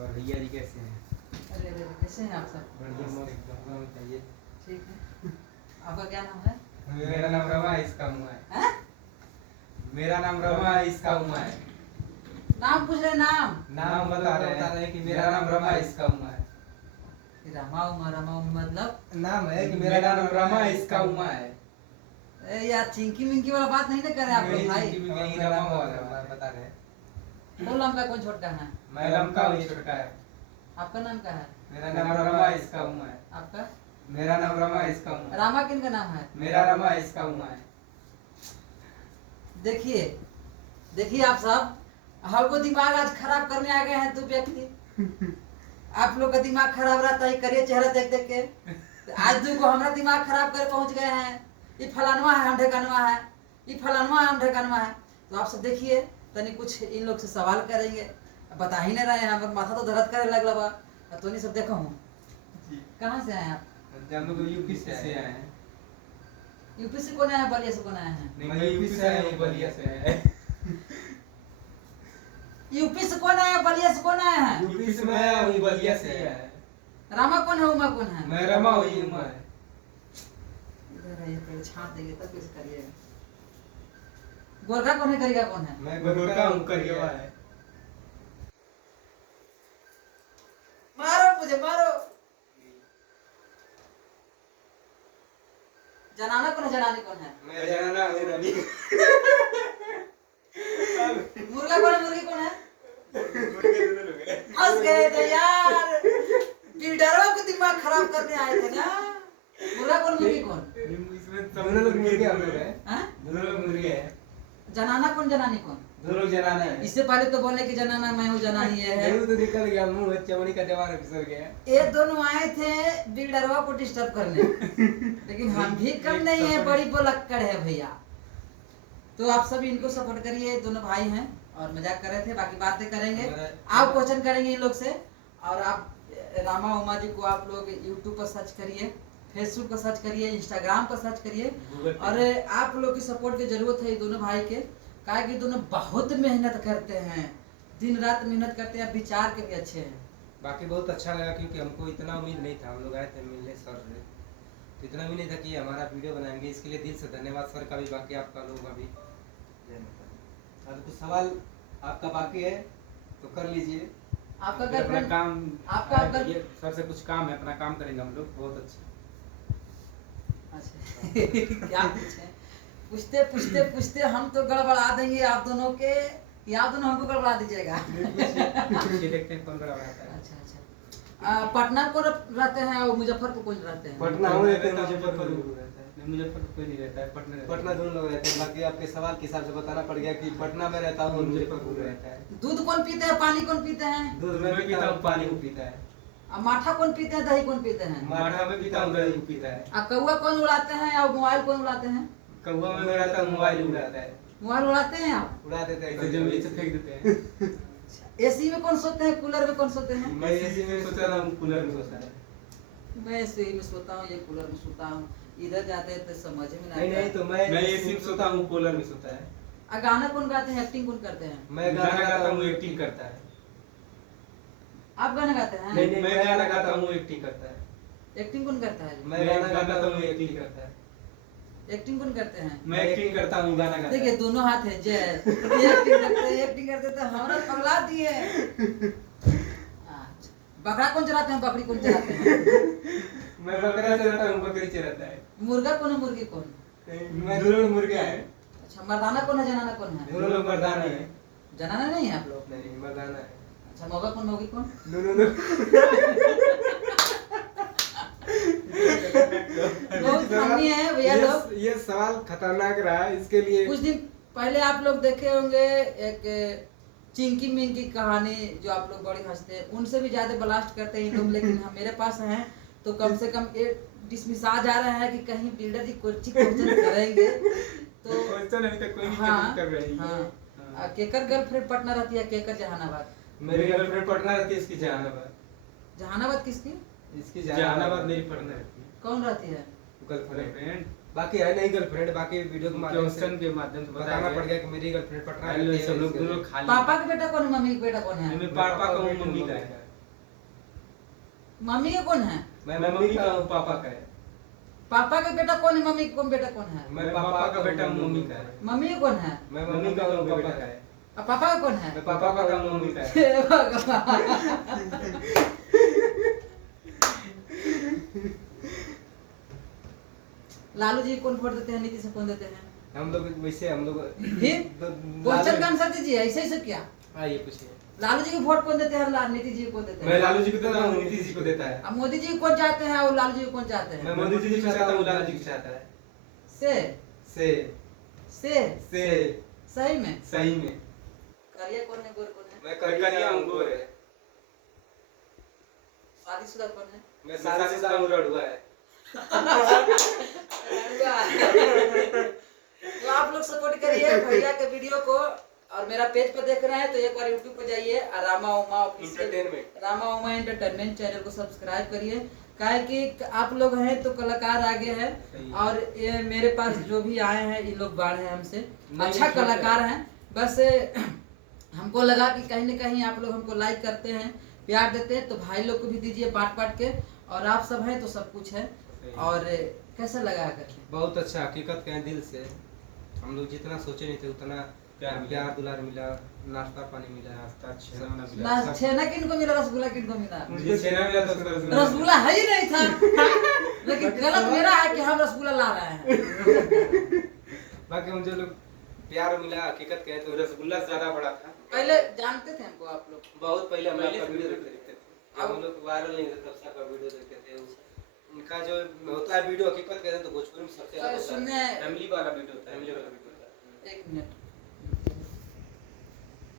और भैया जी कैसे हैं? अरे अरे कैसे हैं आप सब? बढ़िया मस्त एकदम चाहिए। ठीक है। आपका क्या नाम है? मेरा नाम रमा है, इसका मुआ है। हैं? मेरा नाम रमा है, इसका मुआ है। नाम पूछ रहे नाम? नाम बता रहे हैं कि मेरा नाम रमा है, इसका मुआ है। रमा उमा मतलब नाम है कि मेरा नाम रमा है, इसका मुआ है। यार चिंकी मिंकी वाला बात नहीं ना कर रहे आप लोग भाई। नहीं रमा वाला बता रहे हैं। कौन लंबा कौन छोटा है? मैं लमका हूँ, ये छोटा है। आपका नाम क्या है? मेरा नाम रमा है, इसका मुआ है। आपका? मेरा नाम रमा है, इसका मुआ है। रामा किन का नाम है? मेरा रमा है, इसका मुआ है। देखिए देखिए आप सब हमको दिमाग आज खराब करने आ गए हैं दो व्यक्ति। आप लोग का दिमाग खराब रहता है करिए चेहरा देख देख के। आज दो को हमारा दिमाग खराब कर पहुंच गए हैं। ये फलानवा है हम ढेकानवा है, ये फलानवा है हम ढेकानवा है। तो आप सब देखिए तनी कुछ इन लोग से सवाल करेंगे, बता ही नहीं रहे हैं। हम माथा तो दर्द करे लगला बा। तो नहीं सब देखो हूँ। कहाँ से आए आप? हम लोग यूपी से आए हैं। यूपी से कौन आया है? बलिया से कौन आया है? मैं यूपी से आया हूँ, बलिया से आया है। यूपी से कौन आया? बलिया से कौन आया है? यूपी से मैं आया हूँ, बलिया से आया है। रामा कौन है उमा कौन है? मैं रमा हूँ, ये उमा है। इधर आइए पहले छांट देंगे तब कुछ करिएगा। गोरखा कौन है करिया कौन है? मैं गोरखा हूँ, करिया है। मारो मुझे मारो। जनाना कौन है जनानी कौन है? मैं जनाना हूँ, रवि। मुर्गा कौन है मुर्गी कौन है? मुर्गे दोनों लोग हैं। फंस गए थे यार। बिल्डरों को दिमाग खराब करने आए थे ना। मुर्गा कौन मुर्गी कौन? इसमें दोनों लोग मुर्गे हम लोग हैं। हैं? दोनों लोग मुर्गे हैं। जनाना कौन जनानी कौन? दोनों लोग जनाना है। इससे पहले तो बोले कि जनाना मैं हूँ जनानी ये है। नहीं तो निकल गया मुंह में, चमड़ी का जवान फिसल गया। ये दोनों आए थे बिल्डरवा को डिस्टर्ब करने। लेकिन हम भी कम नहीं है, बड़ी बोलक्कड़ है भैया। तो आप सब इनको सपोर्ट करिए, दोनों भाई हैं और मजाक कर रहे थे, बाकी बातें करेंगे। आप क्वेश्चन करेंगे इन लोग से। और आप रामा उमा जी को आप लोग यूट्यूब पर सर्च करिए, फेसबुक पर सर्च करिए, इंस्टाग्राम पर सर्च करिए। और आप लोग की सपोर्ट की जरूरत है दोनों भाई के, काहे कि दोनों बहुत मेहनत करते हैं, दिन रात मेहनत करते हैं, विचार के भी अच्छे हैं। बाकी बहुत अच्छा लगा क्योंकि हमको इतना उम्मीद नहीं था। हम लोग आए थे मिलने सर से, तो इतना भी नहीं था कि हमारा वीडियो बनाएंगे। इसके लिए दिल से धन्यवाद सर का भी, बाकी आपका लोगों का भी। कुछ सवाल आपका बाकी है तो कर लीजिए। आपका अपना गर्लफ्रेंड काम, आपका ये सर से कुछ काम है, अपना काम करेंगे हम लोग बहुत अच्छे। अच्छा क्या पूछे? पूछते पूछते पूछते हम तो गड़बड़ा देंगे आप दोनों के, या आप दोनों हमको गड़बड़ा दीजिएगा। ये देखते हैं कौन बड़ा रहता है। अच्छा अच्छा। पटना को रहते हैं और मुजफ्फरपुर को रहते हैं? पटना हम रहते हैं, मुजफ्फरपुर रहता है। मुजफ्फरपुर कोई नहीं रहता है, पटना दोनों लोग रहते हैं। बाकी आपके सवाल के हिसाब से बताना पड़ गया कि पटना में रहता हूँ, मुजफ्फरपुर रहता है। दूध कौन पीते हैं, पानी कौन पीते हैं? दूध में पीता हूँ, पानी को पीता है। और माठा कौन पीते हैं, दही कौन पीते हैं? माठा में पीता हूँ, दही पीता है। और कौआ कौन उड़ाते हैं और मोबाइल कौन उड़ाते हैं? कौवा में रहता है, मोबाइल उड़ाता है। मोबाइल उड़ाते हैं आप? उड़ा देते हैं, जमीन से फेंक देते हैं। एसी में कौन सोते हैं, कूलर में कौन सोते हैं? मैं एसी में सोता हूँ, कूलर में सोता है। मैं एसी में सोता हूँ, ये कूलर में सोता हूँ। इधर जाते हैं तो समझ में नहीं नहीं, तो मैं एसी में सोता हूँ, कूलर में सोता है। और गाना कौन गाते हैं, एक्टिंग कौन करते हैं? मैं गाना गाता हूँ, एक्टिंग करता है। आप गाना गाते हैं? नहीं, मैं गाना गाता हूँ, एक्टिंग करता है। एक्टिंग कौन करता है? मैं गाना गाता हूँ, एक्टिंग करता है। एक्टिंग कौन करते हैं? मैं एक्टिंग करता हूँ, गाना गाता देखिए दोनों हाथ है जय। एक्टिंग करते तो हमारा पगला दिए। अच्छा, बकरा कौन चलाते हैं, बकरी कौन चलाते हैं? मैं बकरा चलाता हूँ, बकरी चलाता है। मुर्गा कौन है, मुर्गी कौन? मैं दोनों लोग मुर्गे हैं। अच्छा, मर्दाना कौन है, जनाना कौन है? दोनों लोग मर्दाना है। जनाना नहीं है आप लोग? नहीं, मर्दाना है। अच्छा, मौगा कौन, मौगी कौन? दोनों लोग। बहुत फनी है भैया लोग। ये सवाल खतरनाक रहा है, इसके लिए कुछ दिन पहले आप लोग देखे होंगे एक चिंकी मिंकी कहानी, जो आप लोग बड़ी हंसते हैं, उनसे भी ज्यादा ब्लास्ट करते हैं लोग। लेकिन हम मेरे पास हैं तो कम से कम एक डिसमिसा जा रहा है कि कहीं बिल्डर जी क्वेश्चन करेंगे तो क्वेश्चन अभी तक कोई नहीं हाँ, कर रही है। हाँ। केकर गर्लफ्रेंड पटना रहती है, केकर जहानाबाद? मेरी गर्लफ्रेंड पटना रहती है, इसकी जहानाबाद। जहानाबाद किसकी? इसकी जहानाबाद मेरी पटना रहती है। कौन रहती है? गर्लफ्रेंड बाकी है नहीं, गर्लफ्रेंड बाकी वीडियो के माध्यम से बताना पड़ गया कि मेरी गर्लफ्रेंड पटना रहती है। सब लोग खाली। पापा का बेटा कौन है, मम्मी का बेटा कौन है? पापा का मम्मी का है। मम्मी के कौन है? मैं मम्मी का हूँ, पापा का है। पापा का बेटा कौन है? मम्मी का कौन बेटा कौन है? मैं पापा का बेटा मम्मी का है। मम्मी का कौन है? मैं मम्मी का हूँ, पापा का है। और पापा का कौन है? मैं पापा का हूँ, मम्मी का है। हे भगवान। लालू जी कौन वोट देते हैं, नीतीश कौन देते हैं? हम लोग वैसे हम लोग क्वेश्चन का आंसर दीजिए, ऐसे ऐसे क्या? आइए पूछिए। लालू जी को वोट कौन देते हैं, नीतीश जी को कौन देते हैं? मैं लालू जी को देता हूँ, नीतीश जी को देता है। अब मोदी जी को कौन चाहते हैं और लालू जी को कौन चाहते हैं? मैं मोदी जी को चाहता हूँ, लालू जी को चाहता है। से से सही में? सही में। करिया कौन है, गोर कौन है? मैं करिया हूँ, गोर है। शादीशुदा कौन है? मैं शादीशुदा हूँ, रड़ुआ है। तो आप लोग सपोर्ट करिए भैया के वीडियो को, और मेरा पेज पर देख रहे हैं तो एक बार यूट्यूब पर जाइए और रामा उमा एंटरटेनमेंट चैनल को सब्सक्राइब करिए। काहे कि आप लोग हैं तो कलाकार आगे हैं, और ये मेरे पास जो भी आए हैं ये लोग बाढ़ हैं हमसे, अच्छा कलाकार हैं। बस हमको लगा कि कहीं न कहीं आप लोग हमको लाइक करते हैं, प्यार देते हैं, तो भाई लोग को भी दीजिए बांट के। और आप सब हैं तो सब कुछ है। और कैसा लगा करके? बहुत अच्छा, हकीकत कहें दिल से। हम लोग जितना सोचे नहीं थे उतना प्यार दुलार मिला, नाश्ता पानी मिला, छेना किनको मिला, रसगुल्ला किनको मिला? मुझे छेना मिला तो रसगुल्ला है ही नहीं था। लेकिन गलत मेरा है कि हम रसगुल्ला ला रहे हैं। बाकी मुझे लोग प्यार मिला, हकीकत कहें तो रसगुल्ला ज्यादा बड़ा था। पहले जानते थे हमको आप लोग? बहुत पहले हम आपका वीडियो देखते थे, जब हम लोग वायरल नहीं थे तब से आपका वीडियो देखते थे। उनका जो होता है वीडियो, हकीकत कहें तो भोजपुरी में सबसे सुनने फैमिली वाला वीडियो होता है। एक मिनट